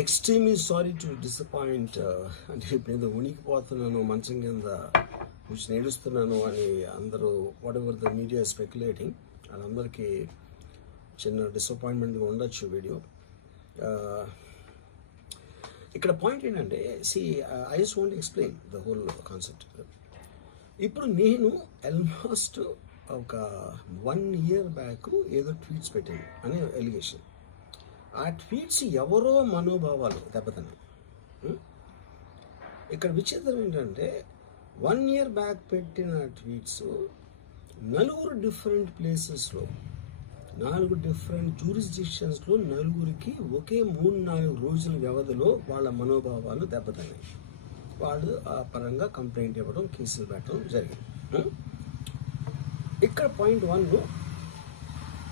Extremely sorry to disappoint. అంటే ఇప్పుడు ఏదో ఉనికిపోతున్నాను, మంచం కింద కూర్చొని ఏడుస్తున్నాను అని అందరూ what ever the media speculating, వాళ్ళందరికీ చిన్న డిసప్పాయింట్మెంట్గా ఉండొచ్చు వీడియో. ఇక్కడ పాయింట్ ఏంటంటే, I just want explain the whole concept. ఇప్పుడు నేను ఆల్మోస్ట్ ఒక 1 year బ్యాక్ ఏదో ట్వీట్స్ పెట్టాను అనే ఎలిగేషన్. ఆ ట్వీట్స్ ఎవరో మనోభావాలు దెబ్బతిన్నాయి. ఇక్కడ విచిత్రం ఏంటంటే 1 year బ్యాక్ పెట్టిన ట్వీట్స్ 4 డిఫరెంట్ ప్లేసెస్లో 4 డిఫరెంట్ జ్యూరిస్డిక్షన్స్లో 4కి ఒకే 3-4 రోజుల వ్యవధిలో వాళ్ళ మనోభావాలు దెబ్బతిన్నాయి. వాళ్ళు ఆ పరంగా కంప్లైంట్ ఇవ్వడం, కేసులు పెట్టడం జరిగింది. ఇక్కడ పాయింట్ 1,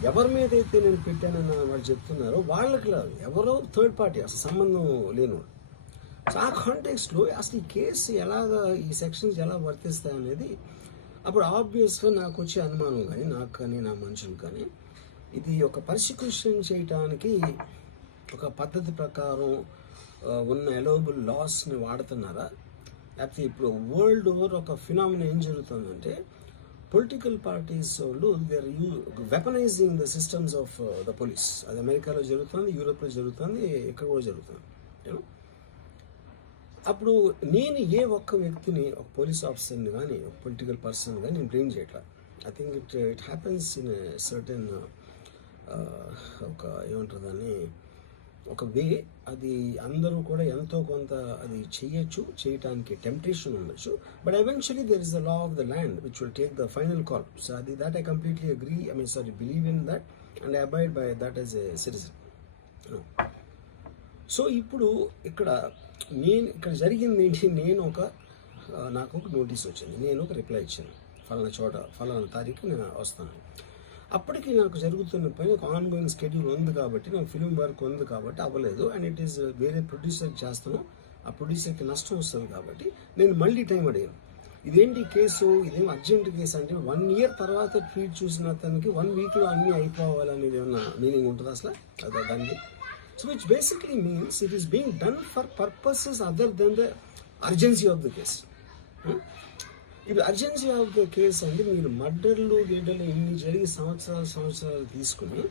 ఎవరి మీద అయితే నేను పెట్టానని వాళ్ళు చెప్తున్నారో వాళ్ళకి లేదు, ఎవరో థర్డ్ పార్టీ, అసలు సంబంధం లేనివాడు. సో ఆ కాంటెక్స్ట్లో అసలు ఈ కేసు ఎలాగా, ఈ సెక్షన్స్ ఎలా వర్తిస్తాయి అనేది అప్పుడు ఆబ్వియస్గా నాకు వచ్చే అనుమానం కానీ, నాకు కానీ నా మనుషులు కానీ, ఇది ఒక పర్సిక్యూషన్ చేయటానికి ఒక పద్ధతి ప్రకారం ఉన్న ఎలోబుల్ లాస్ని వాడుతున్నారా, లేకపోతే ఇప్పుడు వరల్డ్ ఓవర్ ఒక ఫినామినా ఏం జరుగుతుందంటే పొలిటికల్ పార్టీస్ వాళ్ళు they are weaponising the systems of the police. అది అమెరికాలో జరుగుతుంది, యూరోప్లో జరుగుతుంది, ఇక్కడ కూడా జరుగుతుంది. అప్పుడు నేను ఏ ఒక్క వ్యక్తిని, ఒక పోలీస్ ఆఫీసర్ని కానీ, ఒక పొలిటికల్ పర్సన్ కానీ నేను బ్లేమ్ చేయట్లా. I think it happens in certain ఒక ఏమంటారు దాన్ని, ఒక వే. అది అందరూ కూడా ఎంతో కొంత అది చేయటానికి టెంప్టేషన్ ఉండొచ్చు. But eventually there is the law of the land which will take the final call. So అది that I completely agree, believe in that and I abide by that as a citizen. So ఇప్పుడు ఇక్కడ జరిగింది ఏంటి, నాకు ఒక notice వచ్చింది, నేను ఒక రిప్లై ఇచ్చాను, ఫలానా చోట ఫలానా తారీఖు నేను వస్తాను. అప్పటికి నాకు జరుగుతున్న పని ఒక ఆన్గోయింగ్ స్కెడ్యూల్ ఉంది కాబట్టి, నాకు ఫిలిం వర్క్ ఉంది కాబట్టి అవ్వలేదు. అండ్ ఇట్ ఈస్ వేరే ప్రొడ్యూసర్కి చేస్తాను, ఆ ప్రొడ్యూసర్కి నష్టం వస్తుంది కాబట్టి నేను మళ్ళీ టైం అడిగాను. ఇదేంటి కేసు, ఇదేం అర్జెంట్ కేసు అంటే 1 year తర్వాత ట్వీట్ చూసిన అతనికి 1 weekలో అన్నీ అయిపోవాలనేది ఏమన్నా మీనింగ్ ఉంటుంది అసలు దానికి? So which basically means it is being done for purposes other than the urgency of the case. ఇప్పుడు అర్జెన్సీ ఆఫ్ ద కేసు అంటే మీరు మర్డర్లు ఇన్ని జరిగి సంవత్సరాలు తీసుకుని